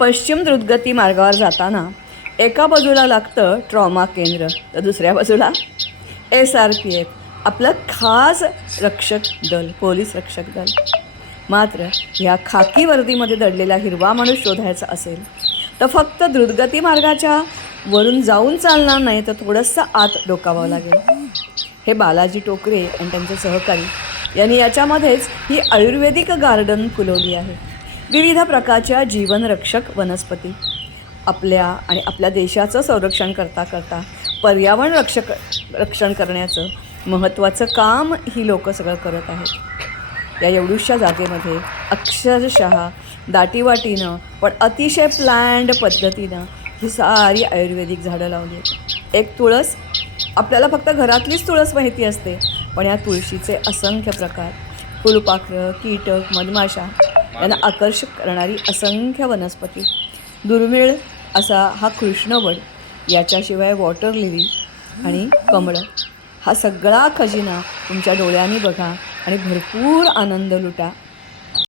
पश्चिम द्रुतगती मार्गावर जाताना एका बाजूला लागतं ट्रॉमा केंद्र तर दुसऱ्या बाजूला एस आर पी एफ आपलं खास रक्षक दल पोलीस रक्षक दल. मात्र ह्या खाकी वर्दीमध्ये दडलेला हिरवा माणूस शोधायचा असेल तर फक्त द्रुतगती मार्गाच्या वरून जाऊन चालणार नाही तर थोडंसं आत डोकावं लागेल. हे बालाजी टोकरे आणि त्यांचे सहकारी यांनी याच्यामध्येच ही आयुर्वेदिक गार्डन फुलवली आहे. विविध प्रकारच्या जीवनरक्षक वनस्पती. आपल्या आणि आपल्या देशाचं संरक्षण करता करता पर्यावरण रक्षक रक्षण करण्याचं महत्त्वाचं काम ही लोक सगळं करत आहेत. या एवढूशा जागेमध्ये अक्षरशः दाटीवाटीनं पण अतिशय प्लॅन्ड पद्धतीनं ही सारी आयुर्वेदिक झाडं लावली आहेत. एक तुळस आपल्याला फक्त घरातलीच तुळस माहिती असते पण या तुळशीचे असंख्य प्रकार फुलपाखरं कीटक मधमाशा यांना आकर्षक करणारी असंख्य वनस्पती. दुर्मिळ असा हा कृष्णवड याच्याशिवाय वॉटर लिली आणि कमळं. हा सगळा खजिना तुमच्या डोळ्यांनी बघा आणि भरपूर आनंद लुटा.